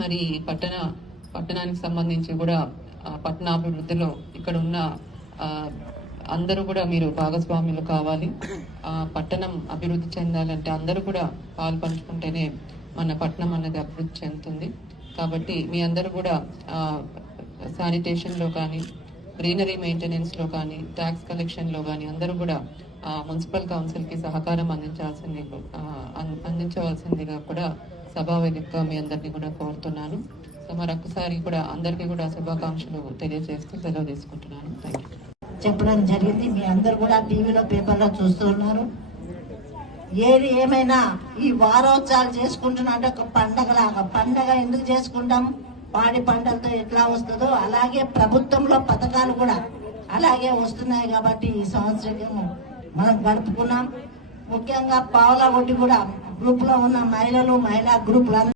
మరి పట్టణానికి సంబంధించి కూడా పట్టణాభివృద్ధిలో ఇక్కడ ఉన్న అందరూ కూడా మీరు భాగస్వాములు కావాలి. పట్టణం అభివృద్ధి చెందాలంటే అందరూ కూడా పాలు పంచుకుంటేనే మన పట్టణం అన్నది అభివృద్ధి చెందుతుంది. కాబట్టి మీ అందరూ కూడా శానిటేషన్లో కానీ, గ్రీనరీ మెయింటెనెన్స్లో కానీ, ట్యాక్స్ కలెక్షన్లో కానీ అందరూ కూడా మున్సిపల్ కౌన్సిల్కి సహకారం అందించవలసిందిగా కూడా సభావేదికగా మీ అందరినీ కూడా కోరుతున్నాను. సో మరొకసారి కూడా అందరికీ కూడా శుభాకాంక్షలు తెలియజేస్తూ సెలవు తీసుకుంటున్నాను. Thank you. చెప్పడం జరిగింది. మీ అందరు కూడా టీవీలో పేపర్లో చూస్తున్నారు. ఏది ఏమైనా ఈ వారోత్సవాలు చేసుకుంటున్నా అంటే ఒక పండగలాగా. పండగ ఎందుకు చేసుకుంటాం? పాడి పంటలతో ఎట్లా వస్తుందో అలాగే ప్రభుత్వంలో పథకాలు కూడా అలాగే వస్తున్నాయి. కాబట్టి ఈ సంవత్సరం మనం గడుపుకున్నాం. ముఖ్యంగా పావుల వడ్డీ కూడా గ్రూప్ లో ఉన్న మహిళా గ్రూపులు